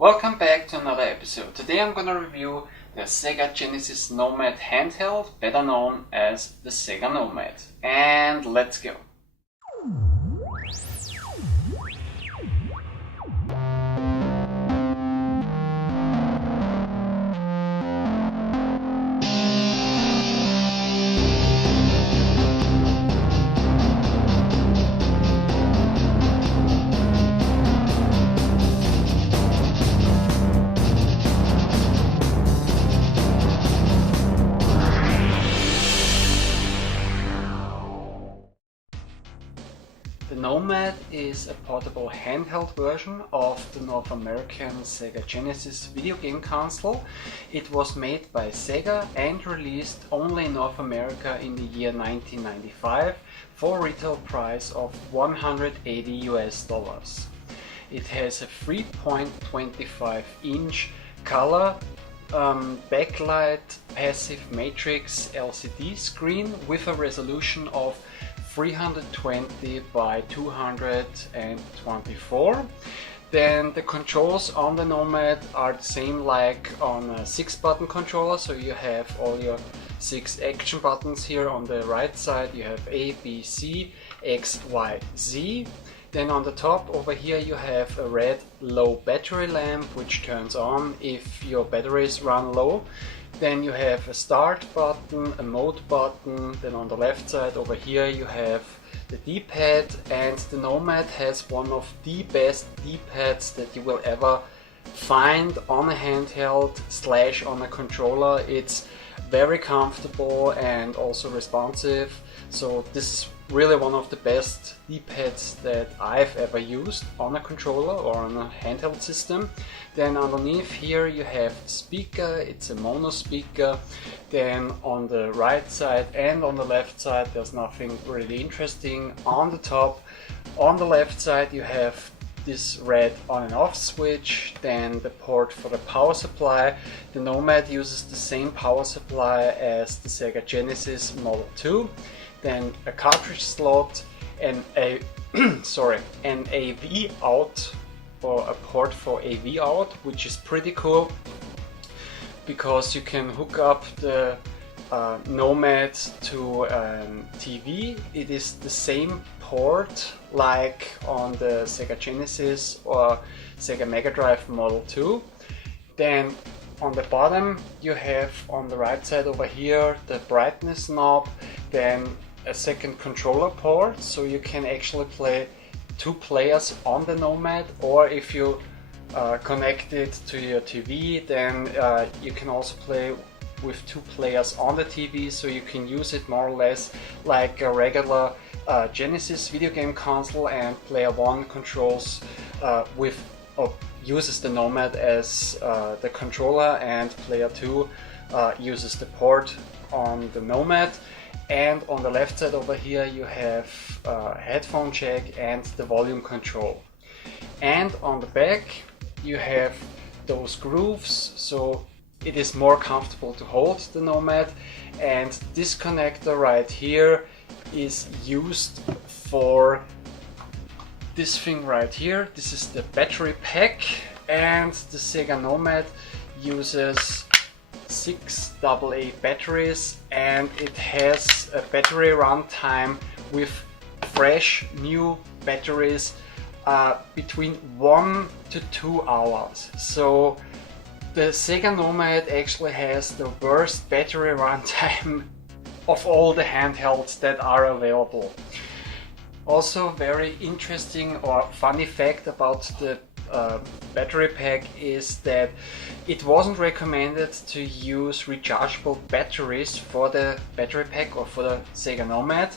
Welcome back to another episode. Today I'm gonna review the Sega Genesis Nomad handheld, better known as the Sega Nomad. And let's go! The Nomad is a portable handheld version of the North American Sega Genesis video game console. It was made by Sega and released only in North America in the year 1995 for a retail price of $180. It has a 3.25 inch color backlight passive matrix LCD screen with a resolution of 320 by 224. Then the controls on the Nomad are the same like on a 6-button controller, so you have all your 6 action buttons here. On the right side you have A, B, C, X, Y, Z. Then on the top over here you have a red low battery lamp which turns on if your batteries run low. Then you have a start button, a mode button. Then on the left side over here you have the D-pad, and the Nomad has one of the best D-pads that you will ever find on a handheld / on a controller. It's very comfortable and also responsive, so this is really one of the best D-pads that I've ever used on a controller or on a handheld system. Then underneath here you have the speaker, it's a mono speaker. Then on the right side and on the left side there's nothing really interesting. On the top, on the left side you have this red on and off switch, then the port for the power supply. The Nomad uses the same power supply as the Sega Genesis Model 2. Then a cartridge slot and an AV out, or a port for AV out, which is pretty cool because you can hook up the Nomad to TV. It is the same port like on the Sega Genesis or Sega Mega Drive Model 2. Then on the bottom you have, on the right side over here, the brightness knob, then a second controller port, so you can actually play 2 players on the Nomad, or if you connect it to your TV, then you can also play with 2 players on the TV, so you can use it more or less like a regular Genesis video game console, and player 1 controls uses the Nomad as the controller, and player 2 uses the port on the Nomad. And on the left side over here you have a headphone jack and the volume control. And on the back you have those grooves, so it is more comfortable to hold the Nomad. And this connector right here is used for this thing right here. This is the battery pack, and the Sega Nomad uses 6 AA batteries, and it has a battery runtime with fresh new batteries between 1 to 2 hours. So the Sega Nomad actually has the worst battery runtime of all the handhelds that are available. Also, very interesting or funny fact about the battery pack is that it wasn't recommended to use rechargeable batteries for the battery pack or for the Sega Nomad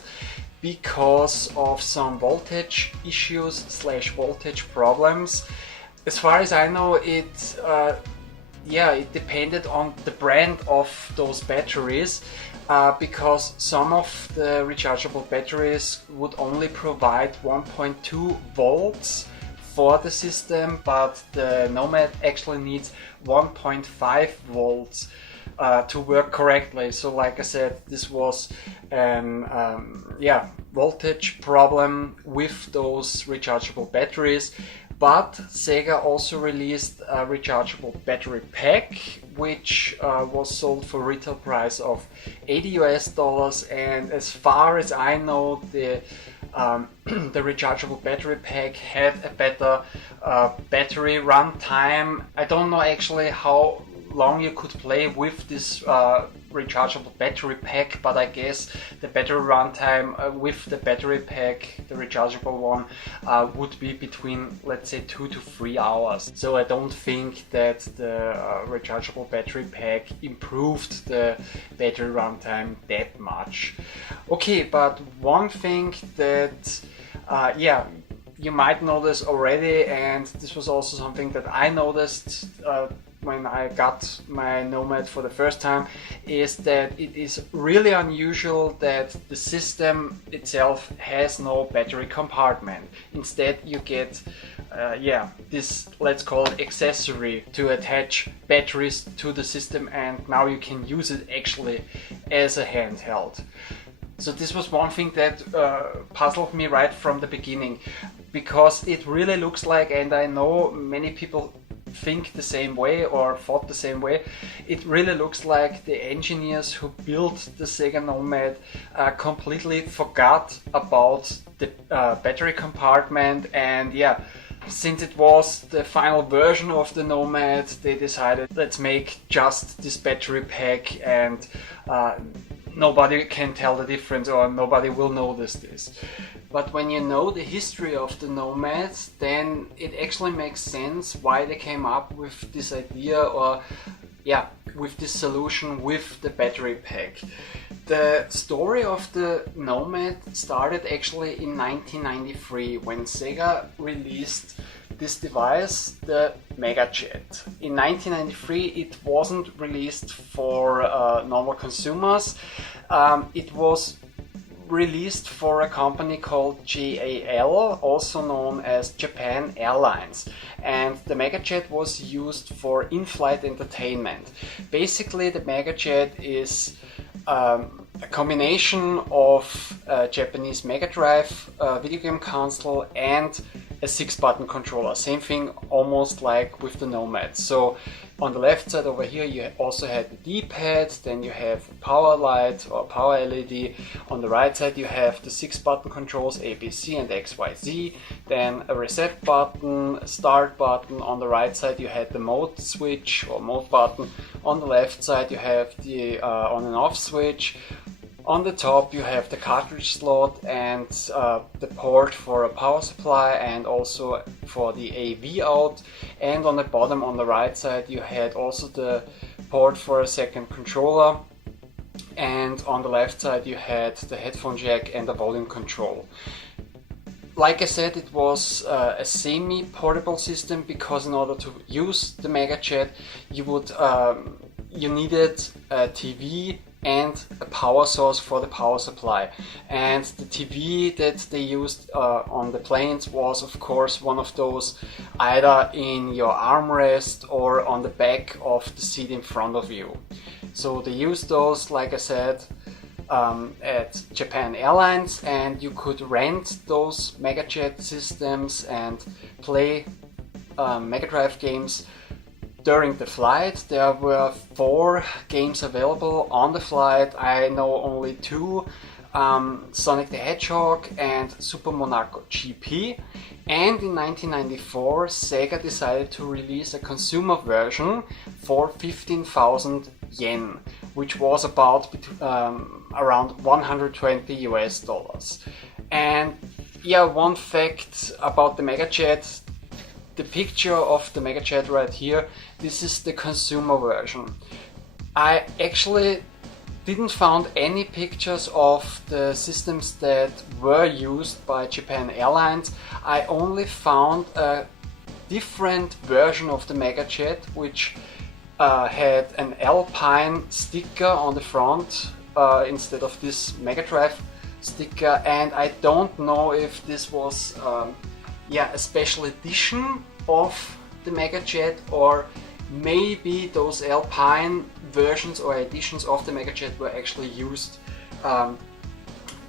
because of some voltage issues / voltage problems. As far as I know, it depended on the brand of those batteries, because some of the rechargeable batteries would only provide 1.2 volts for the system, but the Nomad actually needs 1.5 volts to work correctly. So like I said, this was voltage problem with those rechargeable batteries. But Sega also released a rechargeable battery pack, which was sold for retail price of $80 US, and as far as I know, the rechargeable battery pack had a better battery run time. I don't know actually how long you could play with this rechargeable battery pack, but I guess the battery runtime with the battery pack, the rechargeable one, would be between, let's say, 2 to 3 hours. So I don't think that the rechargeable battery pack improved the battery runtime that much. Okay, but one thing that yeah, you might notice already, and this was also something that I noticed when I got my Nomad for the first time, is that it is really unusual that the system itself has no battery compartment. Instead you get yeah, this, let's call it, accessory to attach batteries to the system, and now you can use it actually as a handheld. So this was one thing that puzzled me right from the beginning, because it really looks like, and I know many people think the same way or thought the same way, it really looks like the engineers who built the Sega Nomad completely forgot about the battery compartment, and yeah, since it was the final version of the Nomad, they decided, let's make just this battery pack, and nobody can tell the difference, or nobody will notice this. But when you know the history of the Nomads, then it actually makes sense why they came up with this idea, or yeah, with this solution with the battery pack. The story of the Nomad started actually in 1993 when Sega released this device, the Mega Jet. In 1993 it wasn't released for normal consumers. It was released for a company called JAL, also known as Japan Airlines, and the Mega Jet was used for in-flight entertainment. Basically, the Mega Jet is a combination of a Japanese Mega Drive video game console and a 6-button controller. Same thing almost like with the Nomad. So on the left side over here you also had the D-pad, then you have power light or power LED. On the right side you have the 6-button controls, A, B, C and X, Y, Z. Then a reset button, a start button. On the right side you had the mode switch or mode button. On the left side you have the on and off switch. On the top you have the cartridge slot and the port for a power supply and also for the AV out, and on the bottom on the right side you had also the port for a second controller, and on the left side you had the headphone jack and the volume control. Like I said, it was a semi-portable system, because in order to use the Mega Jet you would you needed a TV and a power source for the power supply. And the TV that they used on the planes was of course one of those either in your armrest or on the back of the seat in front of you. So they used those, like I said, at Japan Airlines, and you could rent those Mega Jet systems and play Mega Drive games during the flight. There were 4 games available on the flight. I know only 2, Sonic the Hedgehog and Super Monaco GP. And in 1994 Sega decided to release a consumer version for 15,000 yen, which was about around $120 US. And yeah, one fact about the Mega Jet, the picture of the Mega Jet right here, this is the consumer version. I actually didn't find any pictures of the systems that were used by Japan Airlines. I only found a different version of the Mega Jet, which had an Alpine sticker on the front instead of this Mega Drive sticker, and I don't know if this was yeah, a special edition of the Mega Jet, or maybe those Alpine versions or editions of the Mega Jet were actually used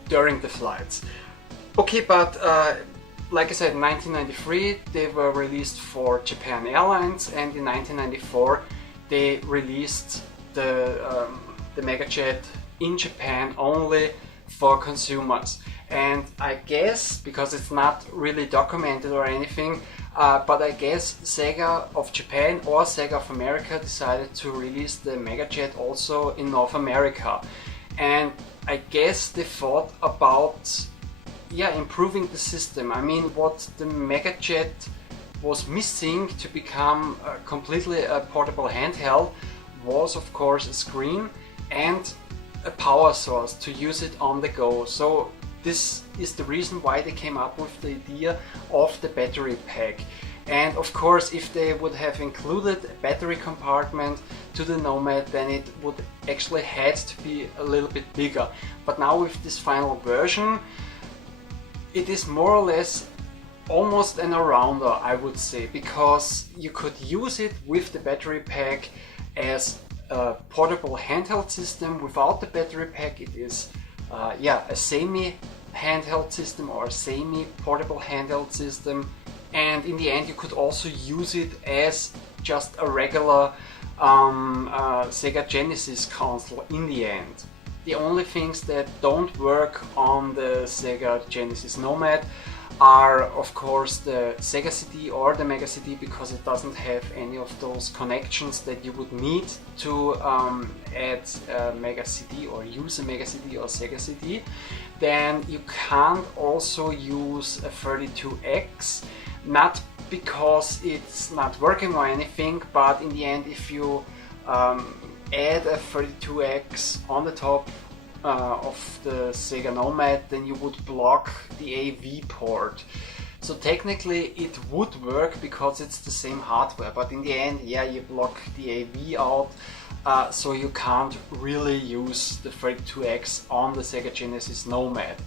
during the flights. Okay, but like I said, in 1993 they were released for Japan Airlines, and in 1994 they released the MegaJet in Japan only for consumers. And I guess, because it's not really documented or anything, but I guess Sega of Japan or Sega of America decided to release the MegaJet also in North America. And I guess they thought about improving the system. I mean, what the MegaJet was missing to become completely a portable handheld was of course a screen and a power source to use it on the go. So this is the reason why they came up with the idea of the battery pack. And of course, if they would have included a battery compartment to the Nomad, then it would actually had to be a little bit bigger. But now with this final version, it is more or less almost an all-rounder, I would say, because you could use it with the battery pack as a portable handheld system. Without the battery pack, it is a semi-handheld system or a semi-portable handheld system. And in the end, you could also use it as just a regular Sega Genesis console in the end. The only things that don't work on the Sega Genesis Nomad are of course the Sega CD or the Mega CD, because it doesn't have any of those connections that you would need to add a Mega CD or use a Mega CD or Sega CD. Then you can't also use a 32X, not because it's not working or anything, but in the end, if you add a 32X on the top of the Sega Nomad, then you would block the AV port. So technically it would work because it's the same hardware, but in the end, you block the AV out, so you can't really use the 32X on the Sega Genesis Nomad.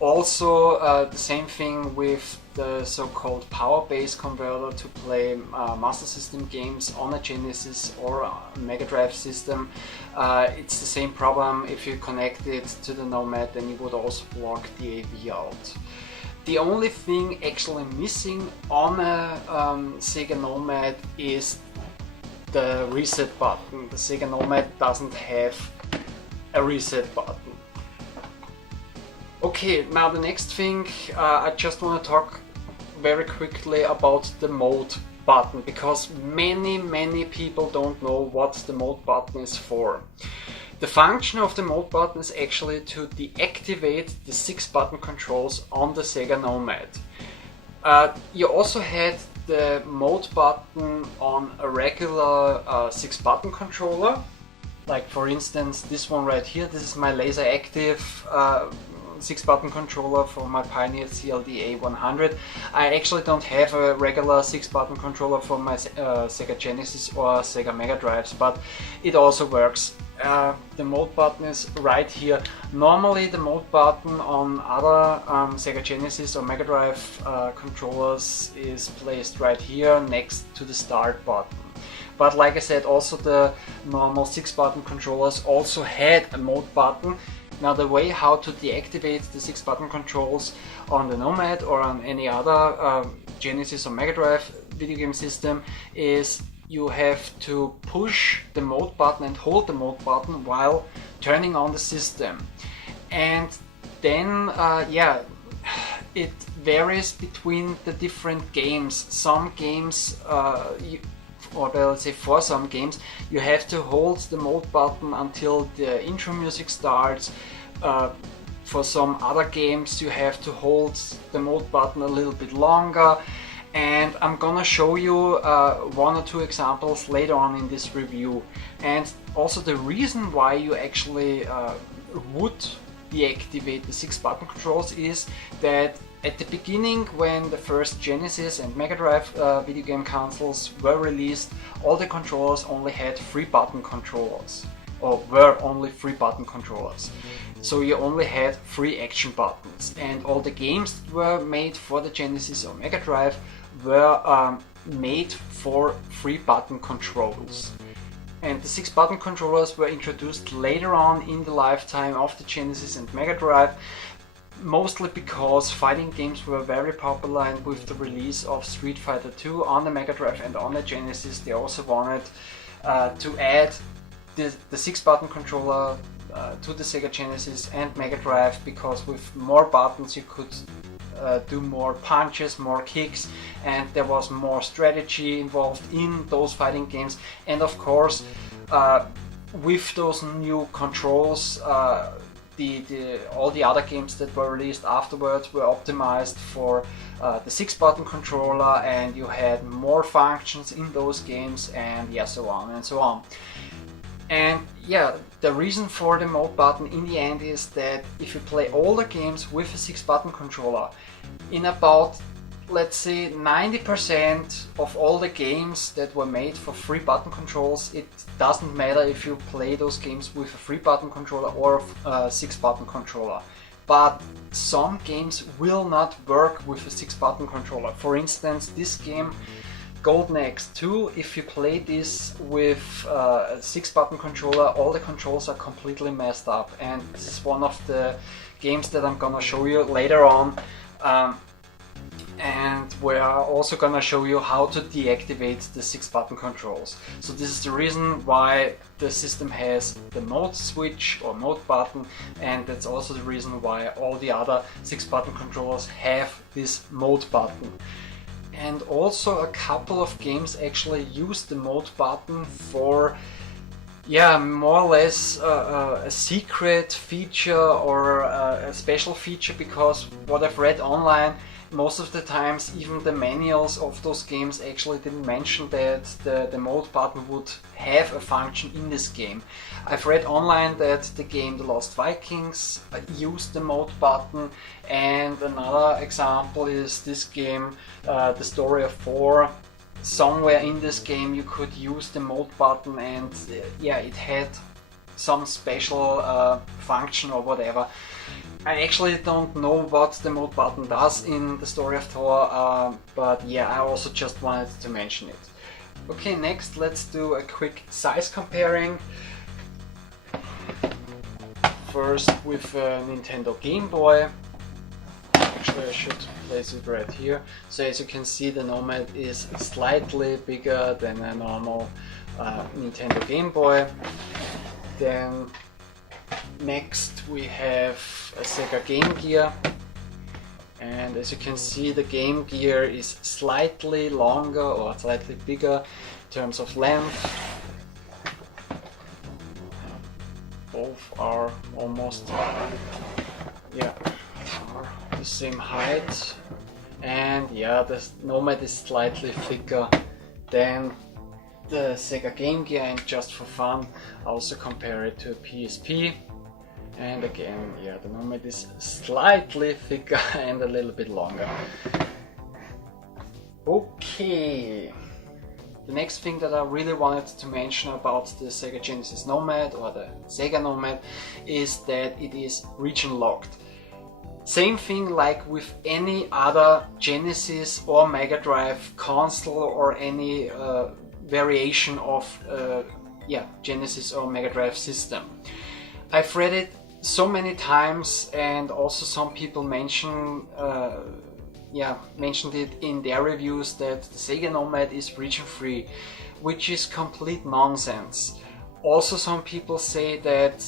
Also, the same thing with the so-called power base converter to play Master System games on a Genesis or a Mega Drive system. It's the same problem. If you connect it to the Nomad, then you would also block the AV out. The only thing actually missing on a Sega Nomad is the reset button. The Sega Nomad doesn't have a reset button. Okay, now the next thing, I just want to talk very quickly about the mode button, because many people don't know what the mode button is for. The function of the mode button is actually to deactivate the 6-button controls on the Sega Nomad. You also had the mode button on a regular 6-button controller, like for instance this one right here. This is my laser active 6-button controller for my Pioneer CLDA 100. I actually don't have a regular 6-button controller for my Sega Genesis or Sega Mega Drives, but it also works. The mode button is right here. Normally the mode button on other Sega Genesis or Mega Drive controllers is placed right here next to the start button. But like I said, also the normal 6-button controllers also had a mode button. Now the way how to deactivate the 6-button controls on the Nomad or on any other Genesis or Mega Drive video game system is you have to push the mode button and hold the mode button while turning on the system. And then it varies between the different games. Some games or let's say for some games, you have to hold the mode button until the intro music starts. For some other games, you have to hold the mode button a little bit longer. And I'm gonna show you 1 or 2 examples later on in this review. And also the reason why you actually would deactivate the 6-button controls is that at the beginning, when the first Genesis and Mega Drive video game consoles were released, all the controllers only had 3-button controllers, or were only 3-button controllers. So you only had 3 action buttons, and all the games that were made for the Genesis or Mega Drive were made for 3-button controls. And the 6-button controllers were introduced later on in the lifetime of the Genesis and Mega Drive. mostly because fighting games were very popular, and with the release of Street Fighter 2 on the Mega Drive and on the Genesis, they also wanted to add the 6-button controller to the Sega Genesis and Mega Drive, because with more buttons you could do more punches, more kicks, and there was more strategy involved in those fighting games. And of course, with those new controls, all the other games that were released afterwards were optimized for the 6-button controller, and you had more functions in those games, and yeah, so on and so on. And yeah, the reason for the mode button in the end is that if you play older games with a 6-button controller, in about, let's say, 90% of all the games that were made for 3-button controls, it doesn't matter if you play those games with a 3-button controller or a 6-button controller. But some games will not work with a 6-button controller. For instance, this game Golden Axe 2, if you play this with a 6-button controller, all the controls are completely messed up, and this is one of the games that I'm gonna show you later on, and we're also gonna show you how to deactivate the 6-button controls. So this is the reason why the system has the mode switch or mode button, and that's also the reason why all the other 6-button controllers have this mode button. And also a couple of games actually use the mode button for, yeah, more or less a secret feature or a special feature, because what I've read online, most of the times even the manuals of those games actually didn't mention that the mode button would have a function in this game. I've read online that the game The Lost Vikings used the mode button, and another example is this game The Story of 4. Somewhere in this game you could use the mode button, and yeah, it had some special function or whatever. I actually don't know what the mode button does in The Story of Thor, but yeah, I also just wanted to mention it. Okay, next let's do a quick size comparing. First with a Nintendo Game Boy. Actually, I should place it right here. So as you can see, the Nomad is slightly bigger than a normal Nintendo Game Boy. Then next we have a Sega Game Gear, and as you can see, the Game Gear is slightly longer or slightly bigger in terms of length. Both are almost, yeah, are the same height, and yeah, the Nomad is slightly thicker than the Sega Game Gear. And just for fun, I also compare it to a PSP. And again, yeah, the Nomad is slightly thicker and a little bit longer. Okay, the next thing that I really wanted to mention about the Sega Genesis Nomad, or the Sega Nomad, is that it is region locked. Same thing like with any other Genesis or Mega Drive console or any variation of Genesis or Mega Drive system. I've read it so many times, and also some people mentioned it in their reviews that the Sega Nomad is region free, which is complete nonsense. Also, some people say that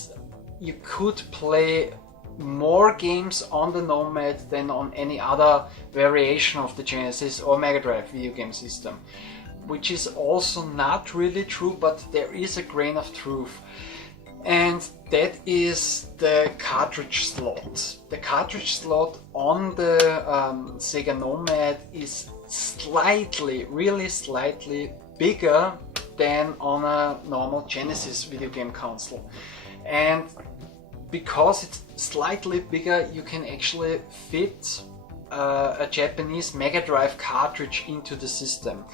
you could play more games on the Nomad than on any other variation of the Genesis or Mega Drive video game system, which is also not really true, but there is a grain of truth. And that is the cartridge slot. The cartridge slot on the Sega Nomad is slightly, really slightly bigger than on a normal Genesis video game console. And because it's slightly bigger, you can actually fit a Japanese Mega Drive cartridge into the system.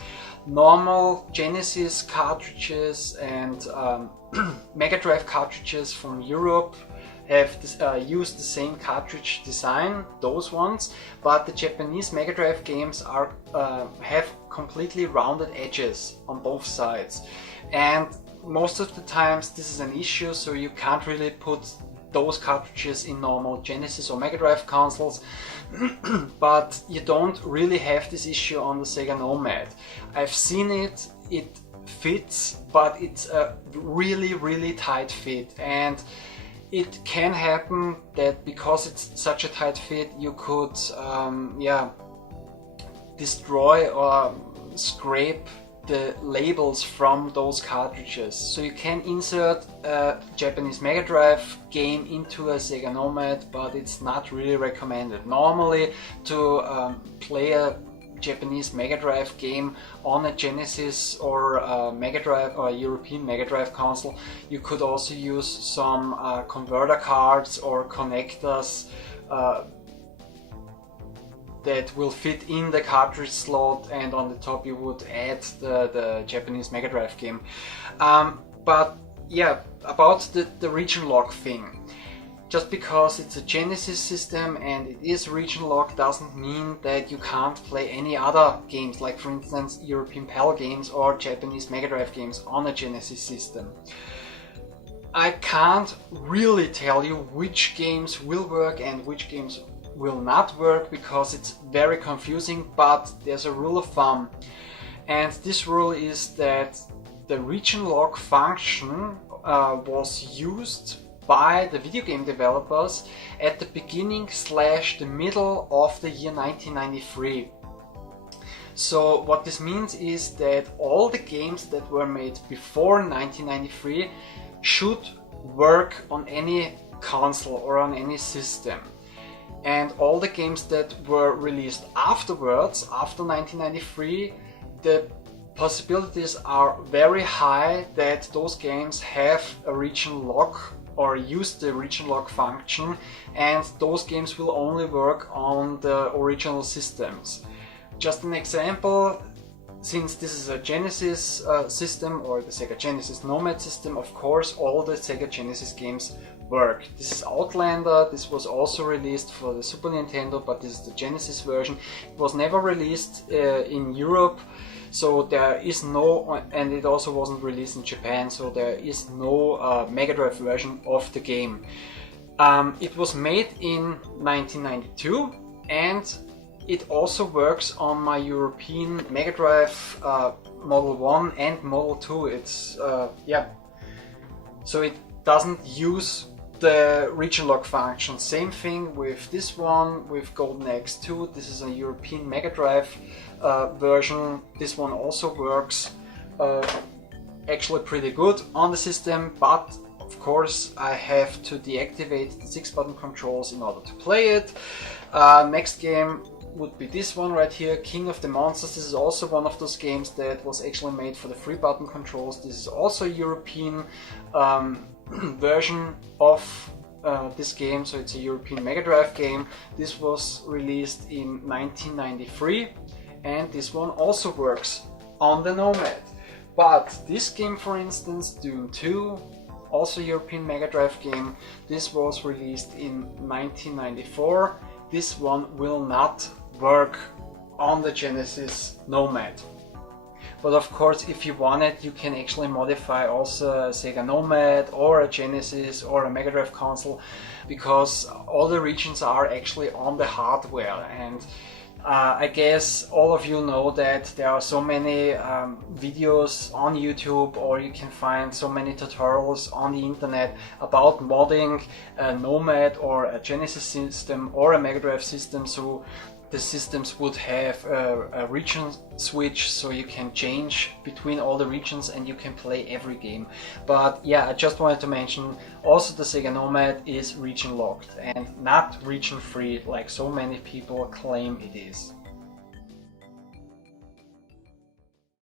Normal Genesis cartridges and Mega Drive cartridges from Europe have used the same cartridge design, those ones, but the Japanese Mega Drive games are have completely rounded edges on both sides, and most of the times this is an issue, so you can't really put those cartridges in normal Genesis or Mega Drive consoles, but you don't really have this issue on the Sega Nomad. I've seen it, it fits, but it's a really tight fit, and it can happen that because it's such a tight fit, you could destroy or scrape the labels from those cartridges. So you can insert a Japanese Mega Drive game into a Sega Nomad, but it's not really recommended. Normally, to play a Japanese Mega Drive game on a Genesis or a Mega Drive or a European Mega Drive console, you could also use some converter cards or connectors that will fit in the cartridge slot, and on the top you would add the Japanese Mega Drive game. But yeah, about the region lock thing. Just because it's a Genesis system and it is region lock doesn't mean that you can't play any other games, like for instance European PAL games or Japanese Mega Drive games on a Genesis system. I can't really tell you which games will work and which games will not work because it's very confusing, but there's a rule of thumb, and this rule is that the region lock function was used by the video game developers at the beginning / the middle of the year 1993. So what this means is that all the games that were made before 1993 should work on any console or on any system. And all the games that were released afterwards, after 1993, the possibilities are very high that those games have a region lock or use the region lock function, and those games will only work on the original systems. Just an example, since this is a Genesis system or the Sega Genesis Nomad system, of course all the Sega Genesis games work. This is Outlander, this was also released for the Super Nintendo, but this is the Genesis version. It was never released in Europe, so there is no, and it also wasn't released in Japan, so there is no Mega Drive version of the game. It was made in 1992, and it also works on my European Mega Drive Model 1 and Model 2. It's so it doesn't use the region lock function. Same thing with this one, with Golden Axe 2. This is a European Mega Drive version. This one also works actually pretty good on the system, but of course I have to deactivate the 6-button controls in order to play it. Next game would be this one right here, King of the Monsters. This is also one of those games that was actually made for the 3-button controls. This is also a European version of this game, so it's a European Mega Drive game. This was released in 1993, and this one also works on the Nomad. But this game, for instance, Doom 2, also European Mega Drive game, this was released in 1994. This one will not work on the Genesis Nomad. But of course, if you want it, you can actually modify also a Sega Nomad or a Genesis or a Mega Drive console, because all the regions are actually on the hardware. And I guess all of you know that there are so many videos on YouTube, or you can find so many tutorials on the internet about modding a Nomad or a Genesis system or a Mega Drive system, so the systems would have a region switch, so you can change between all the regions and you can play every game. But yeah, I just wanted to mention also the Sega Nomad is region locked and not region free like so many people claim it is.